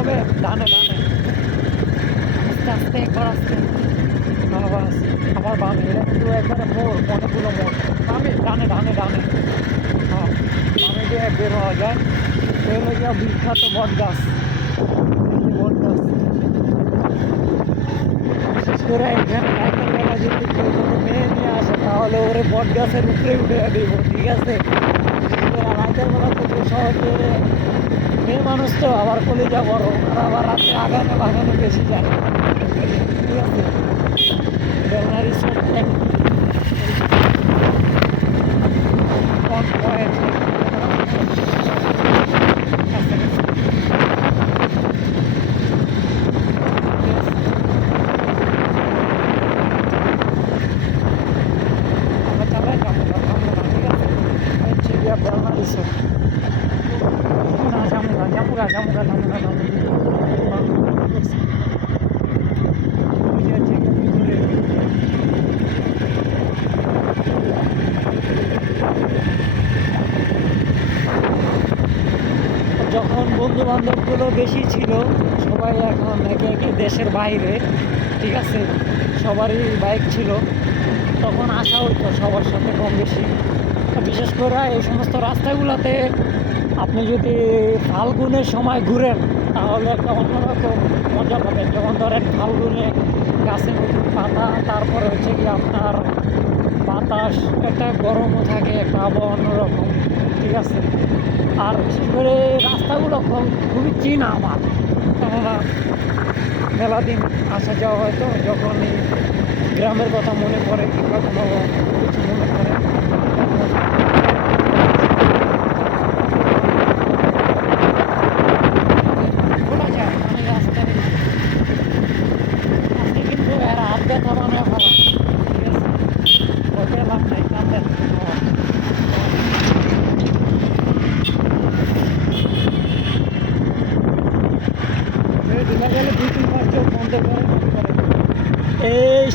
হবে ডানে ডানে আস্তে আস্তে একবার আস্তে আবার আবার বামে এটা কিন্তু একবারে মোড় অনেকগুলো মোড় বামে ডানে ডানে ডানে হ্যাঁ বামে দিয়ে বের হওয়া যায় তো হলো গিয়া বিখ্যাত বট গাছ বট গাছ বিশেষ করে এখানে রাতের বেলা যদি কেউ কোনো মেয়ে নিয়ে আসে তাহলে ওরে বট গাছের উপরে উঠে দিব ঠিক আছে বিশেষ করে তো শহরে মানুষ তো আবার কলিজা বড় আর আবার রাতে আগানে বাগানে বেশি যায়। ঠিক আছে বেলনা রিসোর্ট অন পয়েন্ট আমরা চালাই যাব না যাব না ঠিক আছে হচ্ছে গিয়া বেলনা রিসোর্ট যাব না যাব যখন বন্ধু বান্ধবগুলো বেশি ছিল সবাই এখন একে একে দেশের বাইরে ঠিক আছে সবারই বাইক ছিল তখন আসা হতো সবার সাথে কম বেশি বিশেষ করে এই সমস্ত রাস্তাগুলোতে আপনি যদি ফাল্গুনের সময় ঘুরেন, তাহলে একটা অন্যরকম মজা পাবেন। যেমন ধরেন ফাল্গুনে গাছে নতুন পাতা, তারপরে হচ্ছে কি আপনার বাতাস, একটা গরমও থাকে, একটা আবহাওয়া অন্যরকম, ঠিক আছে? আর বিশেষ করে রাস্তাগুলো খুব, খুবই চিনা আমার। কেননা মেলা দিন আসা যাওয়া হয়তো যখন এই গ্রামের কথা মনে পড়ে, কিংবা কোনো কিছু মনে পড়ে বলা যায় মানে রাস্তায় আজকে কিন্তু এর হাত ব্যথা বানায় ফেলা ঠিক আছে ওকে লাভ নাই কান্দেন এই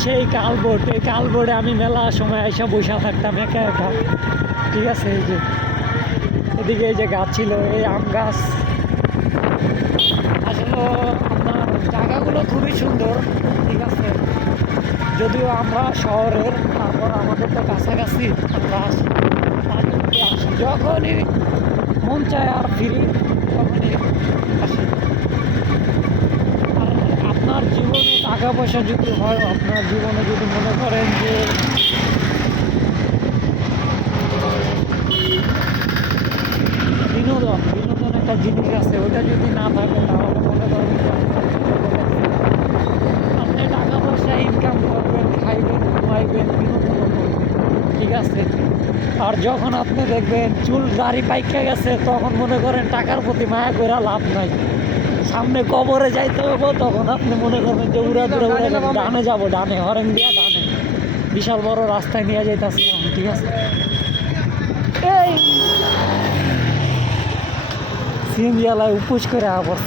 সেই কালবোর্ড, এই কালবোর্ডে আমি মেলা সময় এসে বসে থাকতাম, একা একা। ঠিক আছে, এই যে, এদিকে এই যে গাছ ছিল, এই আম গাছ। আসলে আপনার জায়গাগুলো খুবই সুন্দর। যদিও আমরা শহরের, তারপর আমাদের তো কাছাকাছি আমরা আসি আসি যখনই মন চায় আর ফিরি, তখনই আসি। আর আপনার জীবনে টাকা পয়সা যদি হয়, আপনার জীবনে যদি মনে করেন যে বিনোদন বিনোদন একটা জিনিস আছে ওটা যদি না থাকে তাহলে মনে করেন যে আপনি টাকা পয়সা ইনকাম করবেন খাইবেন ঘুমাইবেন বিনোদন করবেন ঠিক আছে। আর যখন আপনি দেখবেন চুল দাড়ি পাইকা গেছে, তখন মনে করেন টাকার প্রতি মায়া করে লাভ নাই। সামনে কবরে যাইতে হব তখন আপনি মনে করবেন যে উড়া দূরে উড়ে ডানে যাব, ডানে, হরেন দিয়া ডানে। বিশাল বড় রাস্তায় নিয়ে যাইতেছি এখন ঠিক আছে? এই! সিএনজি আলায় উপোস করে আবার